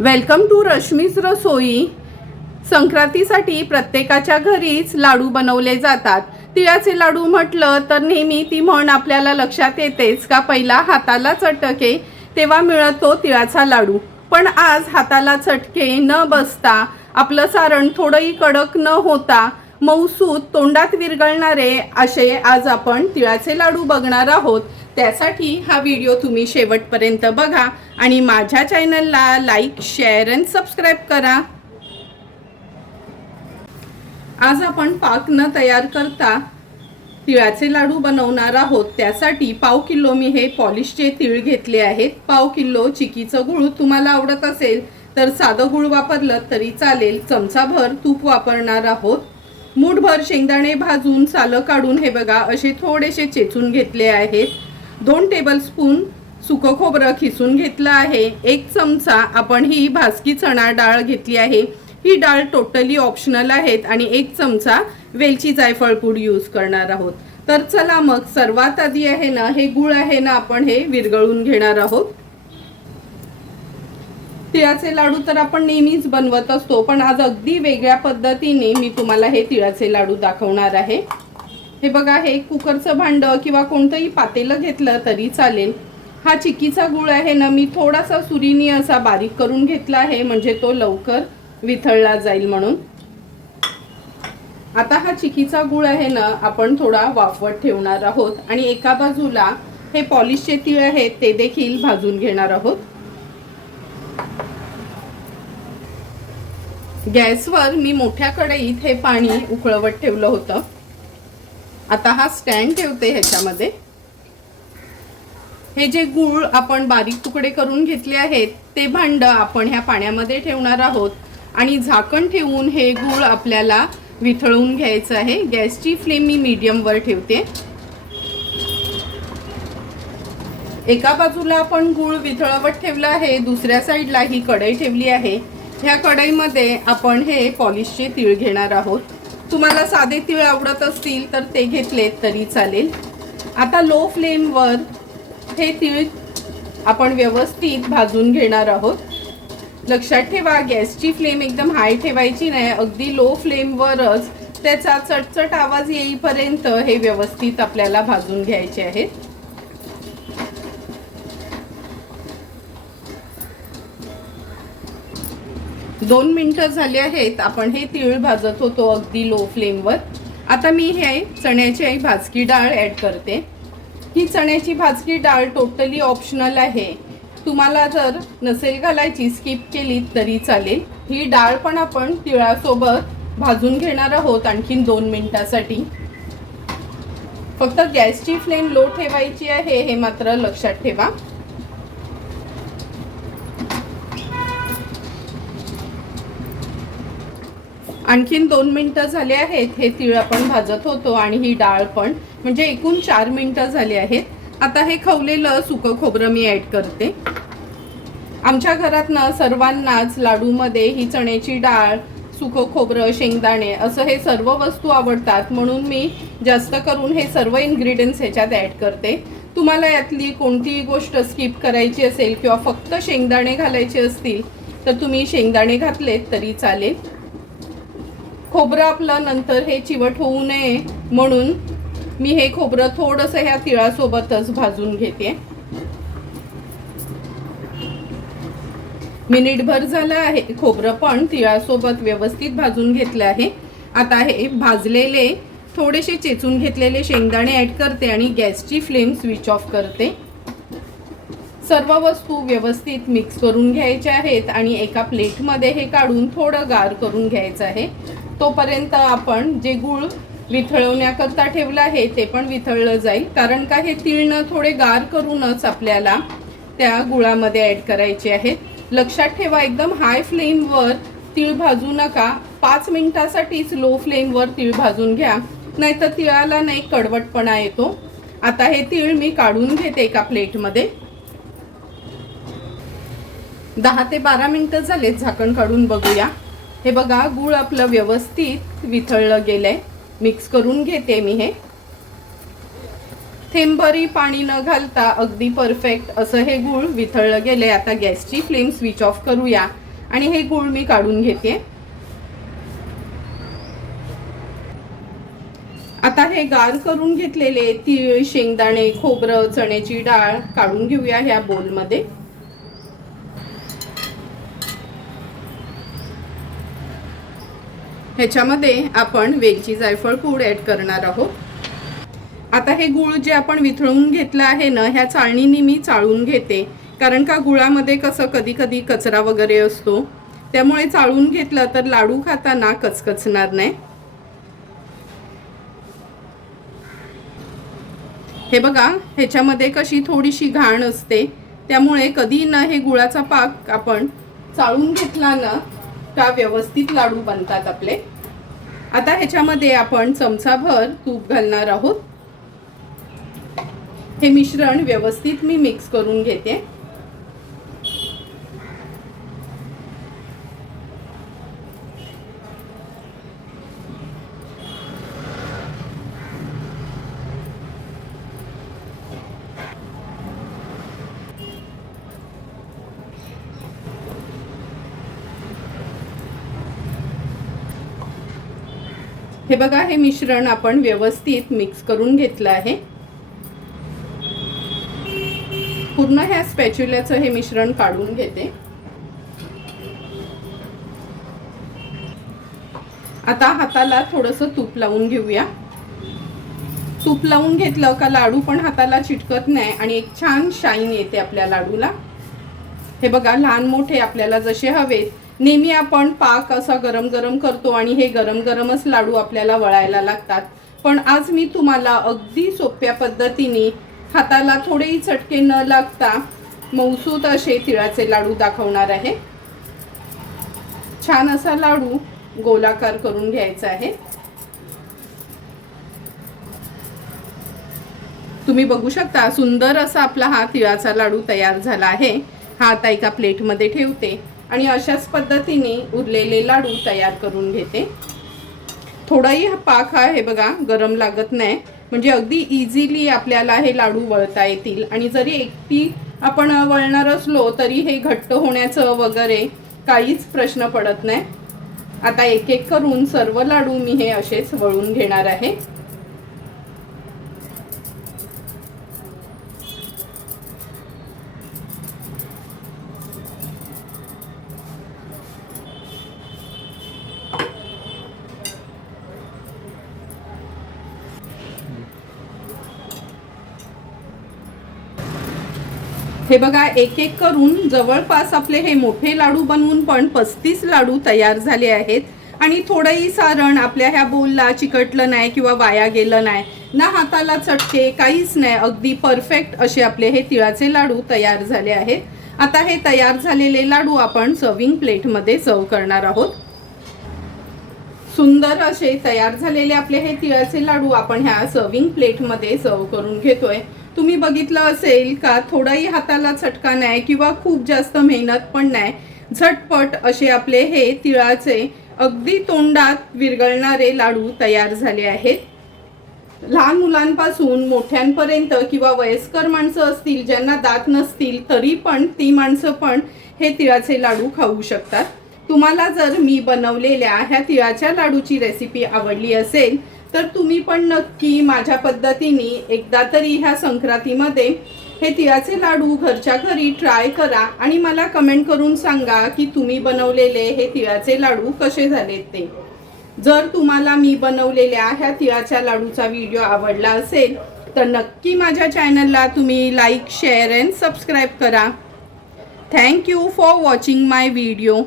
Welcome to रश्मीस रसोई। संक्रांतीसाठी प्रत्येकाच्या घरीच लाडू बनवले जातात। तिळाचे लाडू म्हटलं तर नेहमी ती म्हण आपल्याला लक्षात येतेच का पहिला हाताला चटके तेव्हा मिळतो तिळाचा लाडू। पण आज हाताला चटके न बसता आपलं सारण थोडंही कडक न होता मऊसूत तोंडात विरघळणारे असे आज आपण तिळाचे लाडू बघणार आहोत। त्यासाठी हा व्हिडिओ तुम्ही शेवटपर्यंत बघा आणि माझ्या चॅनलला लाईक, शेअर आणि सबस्क्राइब करा। आज आपण पाक न तयार करता तिळाचे लाडू बनवणार आहोत। त्यासाठी पाव किलो मी हे पॉलिशचे तीळ घेतले आहेत। पाव किलो चिकीचं गूळ तुम्हाला आवडत असेल तर साधं गूळ वापरलं तरी चालेल। चमचाभर तूप वापरणार आहोत। मूठभर शेंगदाणे भाजून सालं काढून हे बघा असे थोडेसे चेचून घेतले आहेत। 2 टेबलस्पून सुकं खोबरं खिसून घेतलं आहे। 1 चमचा आपण ही भाजकी चणा डाळ घेतली आहे। ही डाळ टोटली ऑप्शनल आहेत आणि 1 चमचा वेलची जायफळ पूड यूज करणार आहोत। तर चला मग सर्वात आधी आहे ना हे गूळ आहे ना आपण हे विरघळून घेणार आहोत। तिळाचे लाडू तर आपण नेहमीच बनवत असतो, पण आज अगदी वेगळ्या पद्धतीने मी तुम्हाला हे तिळाचे लाडू दाखवणार आहे। हे बघा, हे कुकरचं भांड किंवा कोणतंही पातेलं घेतलं तरी चालेल। हा चिकीचा गूळ आहे ना मी थोडासा सुरीने असा बारीक करून घेतला आहे म्हणजे तो लवकर वितळला जाईल म्हणून। आता हा चिकीचा गूळ आहे ना आपण थोडा वाफवत ठेवणार आहोत आणि एका बाजूला हे पॉलिशचे तीळ आहेत ते देखील भाजून घेणार आहोत। गॅसवर मी मोठ्या कढईत हे पाणी उकळवत ठेवलं होतं। आता हा स्टँड ठेवते। ह्याच्यामध्ये हे जे गूळ आपण बारीक तुकडे करून घेतले आहेत ते भांड आपण ह्या पाण्यामध्ये ठेवणार आहोत आणि झाकण ठेवून हे गूळ आपल्याला वितळून घ्यायचं आहे। गॅसची फ्लेम मी मीडियम वर ठेवते। एका बाजूला आपण गूळ वितळवत ठेवला आहे, दुसऱ्या साईडला ही कढई ठेवली आहे। ह्या कढईमध्ये आपण हे पॉलिशचे तीळ घेणार आहोत। तुम्हाला साधे तीळ आवडत असतील तर ते घेतले तरी चालेल। आता लो फ्लेमवर हे तीळ आपण व्यवस्थित भाजून घेणार आहोत। लक्षात ठेवा गॅसची फ्लेम एकदम हाय ठेवायची नाही, अगदी लो फ्लेमवरच त्याचा चटचट आवाज येईपर्यंत हे व्यवस्थित आपल्याला भाजून घ्यायचे आहेत। 2 मिनिटं झाली आहेत आपण हे तीळ भाजत होतो अगदी लो फ्लेमवर। आता मी हे चण्याची भाजकी डाळ ॲड करते। ही चण्याची भाजकी डाळ टोटली ऑप्शनल आहे, तुम्हाला जर नसेल घालायची स्किप केली तरी चालेल। ही डाळ पण आपण तिळासोबत भाजून घेणार आहोत आणखीन 2 मिनिटासाठी। फक्त गॅसची फ्लेम लो ठेवायची आहे हे मात्र लक्षात ठेवा। आणखीन 2 मिनिटं झाले आहेत हे तीळ आपण भाजत होतो आणि ही डाळ पण, म्हणजे एकूण 4 मिनिटं झाली आहेत। आता हे खवलेलं सुकं खोबरं मी ॲड करते। आमच्या घरात ना सर्वांनाच लाडूमध्ये ही चण्याची डाळ, सुकं खोबरं, शेंगदाणे असं हे सर्व वस्तू आवडतात, म्हणून मी जास्त करून हे सर्व इन्ग्रेडियंट्स ह्याच्यात ॲड करते। तुम्हाला यातली कोणतीही गोष्ट स्किप करायची असेल किंवा फक्त शेंगदाणे घालायचे असतील तर तुम्ही शेंगदाणे घातलेत तरी चालेल। खोबरं आपलं नंतर हे चिवट होऊ नये म्हणून मी हे खोबरं थोडंसं ह्या तिळासोबतच भाजून घेते। मिनिटभर झालं आहे, खोबरं पण तिळासोबत व्यवस्थित भाजून घेतलं आहे। आता हे भाजलेले थोडेसे चेचून घेतलेले शेंगदाणे ॲड करते आणि गॅसची फ्लेम स्विच ऑफ करते। सर्व वस्तू व्यवस्थित मिक्स करून घ्यायच्या आहेत आणि एका प्लेटमध्ये हे काढून थोडं गार करून घ्यायचं आहे। तोपर्यंत आपण जे गूळ वितळवण्याकरता ठेवलं आहे ते पण वितळलं जाईल, कारण का हे तीळनं थोडे गार करूनच आपल्याला त्या गुळामध्ये ॲड करायचे आहेत। लक्षात ठेवा एकदम हाय फ्लेमवर तीळ भाजू नका, 5 मिनिटासाठीच लो फ्लेमवर तीळ भाजून घ्या, नाहीतर तिळाला नाही कडवटपणा येतो। आता हे तीळ मी काढून घेते एका प्लेटमध्ये। 10 ते 12 मिनिटं झालेत, झाकण काढून बघूया। हे बघा गूळ आपलं व्यवस्थित वितळलं गेलंय। मिक्स करून घेते मी हे। थेंबरी पाणी न घालता अगदी परफेक्ट असं हे गूळ वितळलं गेले। आता गॅसची फ्लेम स्विच ऑफ करूया आणि हे गूळ मी काढून घेते। आता हे गार करून घेतलेले तीळ, शेंगदाणे, खोबरं, चण्याची डाळ काढून घेऊया ह्या बोलमध्ये। ह्याच्यामध्ये आपण वेलची, जायफळ पूड ऍड करणार आहोत। आता हे गूळ जे आपण वितळून घेतलं आहे ना, ह्या चाळणीने मी चाळून घेते, कारण का गुळामध्ये कसं कधी कधी कचरा वगैरे असतो, त्यामुळे चाळून घेतलं तर लाडू खाताना कचकचणार नाही। हे बघा, ह्याच्यामध्ये कशी थोडीशी घाण असते, त्यामुळे कधी ना हे गुळाचा पाक आपण चाळून घेतला ना का व्यवस्थित लाडू बनतात आपले। आता ह्याच्यामध्ये आपण चमचाभर तूप घालणार आहोत। हे मिश्रण व्यवस्थित मी मिक्स करून घेते। हे बघा, हे मिश्रण आपण व्यवस्थित मिक्स करून घेतलं आहे। पूर्ण ह्या स्पॅच्युल्याचं हे मिश्रण काढून घेते। आता हाताला थोडंसं तूप लावून घेऊया। तूप लावून घेतलं का लाडू पण हाताला चिटकत नाही आणि एक छान शाईन येते आपल्या लाडूला। हे बघा, लहान मोठे आपल्याला जसे हवेत, नेहमी आपण पाक असा गरम गरम करतो आणि हे गरम गरमच लाडू आपल्याला वळायला लागतात, पण आज मी तुम्हाला अगदी सोप्या पद्धतीने हाताला थोडेही चटके न लागता मऊसूत असे तिळाचे लाडू दाखवणार आहे। छान असा लाडू गोलाकार करून घ्यायचा आहे। तुम्ही बघू शकता, सुंदर असा आपला हा तिळाचा लाडू तयार झाला आहे। हा आता एका प्लेटमध्ये ठेवते आणि अशाच पद्धतीने उरलेले लाडू तयार करून घेते। थोडाही पाक हा हे बघा गरम लागत नाही, म्हणजे अगदी इझिली आपल्याला हे लाडू वळता येतील आणि जरी एकटी आपण वळणार असलो तरी हे घट्ट होण्याचं वगैरे काहीच प्रश्न पडत नाही। आता एक एक करून सर्व लाडू मी हे असेच वळून घेणार आहे। हे बघा, एक एक करून जवळपास आपले हे मोठे लाडू बनवून पण 35 लाडू तयार झाले आहेत आणि थोडंही सारण आपल्या ह्या बोलला चिकटलं नाही किंवा वाया गेलं नाही ना, हाताला चटके काहीच नाही, अगदी परफेक्ट असे आपले हे तिळाचे लाडू तयार झाले आहेत। आता हे तयार झालेले लाडू आपण सर्विंग प्लेटमध्ये सर्व करणार आहोत। सुंदर असे तयार झालेले आपले हे तिळाचे लाडू आपण ह्या सर्विंग प्लेटमध्ये सर्व करून घेतोय। तुम्ही बघितलं असेल का, थोडाही हाताला चटका नाही किंवा खूप जास्त मेहनत पण नाही, झटपट असे आपले हे तिळाचे अगदी तोंडात विरघळणारे लाडू तयार झाले आहेत। लहान मुलांपासून मोठ्यांपर्यंत किंवा वयस्कर माणसं असतील ज्यांना दात नसतील तरी पण ती माणसं पण हे तिळाचे लाडू खाऊ शकतात। तुम्हाला जर मी बनवलेल्या ह्या तिळाच्या लाडूची रेसिपी आवडली असेल तर तुम्ही पण नक्की माझ्या पद्धतीने एकदा तरी ह्या संक्रांतीमध्ये हे तिळाचे लाडू घरच्या घरी ट्राय करा आणि मला कमेंट करून सांगा की तुम्ही बनवलेले हे तिळाचे लाडू कसे झालेत ते। जर तुम्हाला मी बनवलेल्या ह्या तिळाच्या लाडूचा व्हिडिओ आवडला असेल तर नक्की माझ्या चॅनलला तुम्ही लाईक, शेअर अँड सबस्क्राईब करा। Thank you for watching my video.